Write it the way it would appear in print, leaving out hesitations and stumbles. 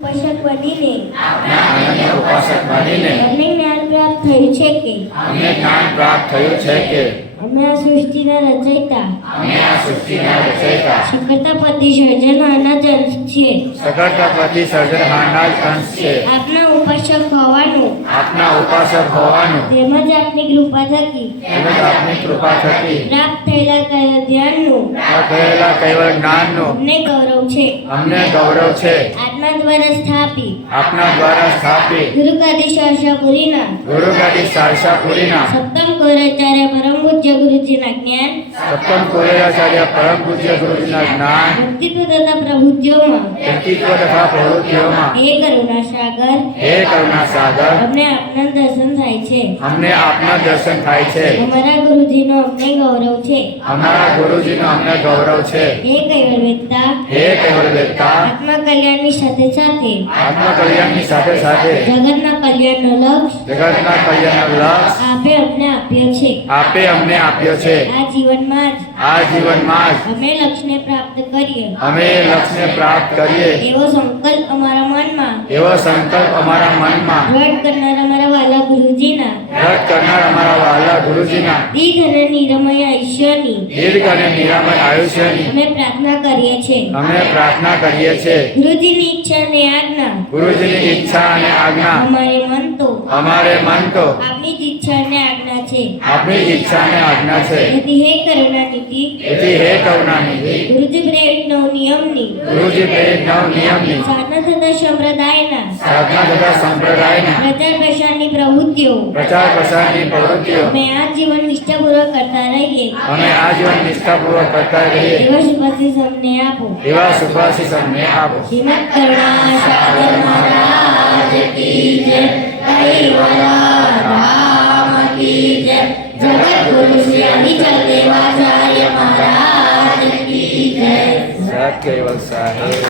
ઉપાસક બનીને ઉપાસક બનીને અમને જ્ઞાન પ્રાપ્ત થયું છે કે અમને જ્ઞાન પ્રાપ્ત થયું છે કે અમે આ સૃષ્ટિના રચયિતા અમે આ સૃષ્ટિના રચયિતા સકળતાપતિ સર્જનહારના જ અંશ છીએ. સકળતાપતિ સર્જનહારના જ અંશ છે. આપના ઉપાસક હોવાનું આપના ઉપાસક હોવાનું તેમજ આપની કૃપા થકી તેમજ આપની કૃપા થકી પ્રાપ્ત થયેલા ધ્યાનનું થયેલા કૈવલ જ્ઞાનનું અમને ગૌરવ છે. અમને ગૌરવ છે. આત્મા દ્વારા સ્થાપી આપના દ્વારા સ્થાપિત ગુરુગાદી શાશાપુરીના ગુરુગાદી સારસાપુરીના સપ્તમ ગૌરાચાર્ય પરમ પૂજ્ય ગુરુજીના જ્ઞાન સપ્તમ કોયરાચાર્ય પરમ પૂજ્ય ગુરુજીના જ્ઞાન વ્યક્તિત્વ તથા પ્રવૃત્તિઓમાં વ્યક્તિત્વ તથા પ્રવૃત્તિઓમાં હે કરુણા સાગર હે કરુણા સાગર અમને આપના દર્શન થાય છે. અમને આપના દર્શન થાય છે. અમારા ગુરુજીનો અમને ગૌરવ છે. અમારા ગુરુજીનો અમને ગૌરવ છે. હે કૈવલ્યવેત્તા હે કૈવલ્યવેત્તા આત્મા કલ્યાણની સાથે સાથે આત્મા કલ્યાણની સાથે સાથે જગતના કલ્યાણનો લક્ષ્ય જગતના કલ્યાણનો લક્ષ્ય આપે અમને આપ્યો છે. આપે અમને આપ્યો છે. આ જીવનમાં જ આ જીવનમાં જ અમે લક્ષ્યને પ્રાપ્ત કરીએ અમે લક્ષ્યને પ્રાપ્ત કરીએ એવો સંકલ્પ અમારા મનમાં એવો સંકલ્પ અમારા મનમાં દ્રઢ કરનાર અમારા વાલા ગુરુજીના દ્રઢ કરનાર અમારા વહાલા ગુરુજીના દીર્ઘ અને નિરમય આયુષ્યની દીર્ઘ અને નિરામય આયુષ્યની અમે પ્રાર્થના કરીએ છીએ. અમે પ્રાર્થના કરીએ છીએ. ગુરુજીની ઈચ્છા અને આજ્ઞા ગુરુજીની ઈચ્છા અને આજ્ઞા અમારે મન તો અમારે મન તો આપની જ ઈચ્છા અને આજ્ઞા છે. આપણી જ ઈચ્છા અને આજ્ઞા છે. તેથી હે કરુણાનિધિ તેથી હે કરુણાનિધિ ગુરુજી પ્રેરિત નવ નિયમની ગુરુજી પ્રેરિત નવ નિયમની સાધના તથા સંપ્રદાયના સાધના તથા સંપ્રદાયના પ્રચાર પ્રસારની પ્રવૃત્તિઓ પ્રચાર પ્રસારની પ્રવૃત્તિઓ અમે આ જીવન નિષ્ઠાપૂર્વક કરતા રહીએ અમે આજીવન નિષ્ઠાપૂર્વક કરતા રહીએ એવા શુભાશીષ અમને આપો. એવા શુભાશીષ અમને આપો. શ્રીમદ કરુણા સાગર મહારાજ કી જય. કૈવલ્ય ધામ કી જય. જગત ગુરુ શ્રી આદિચલ દેવાચાર્ય મહારાજ કી જય. સત કૈવલ સાહેબ.